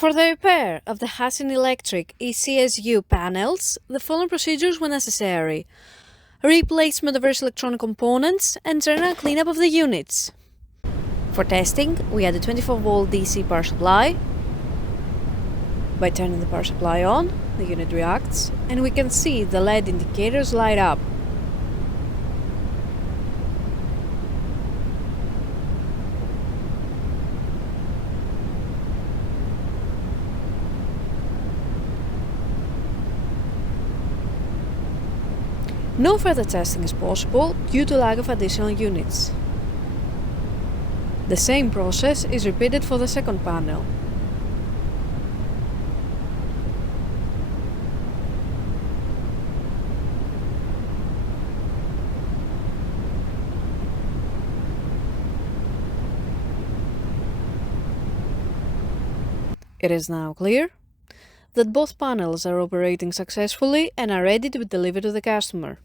For the repair of the Hanshin electric ECSU panels, the following procedures were necessary: replacement of various electronic components and general cleanup of the units. For testing, we add a 24-volt DC power supply. By turning the power supply on, the unit reacts, and we can see the LED indicators light up. No further testing is possible due to lack of additional units. The same process is repeated for the second panel. It is now clear that both panels are operating successfully and are ready to be delivered to the customer.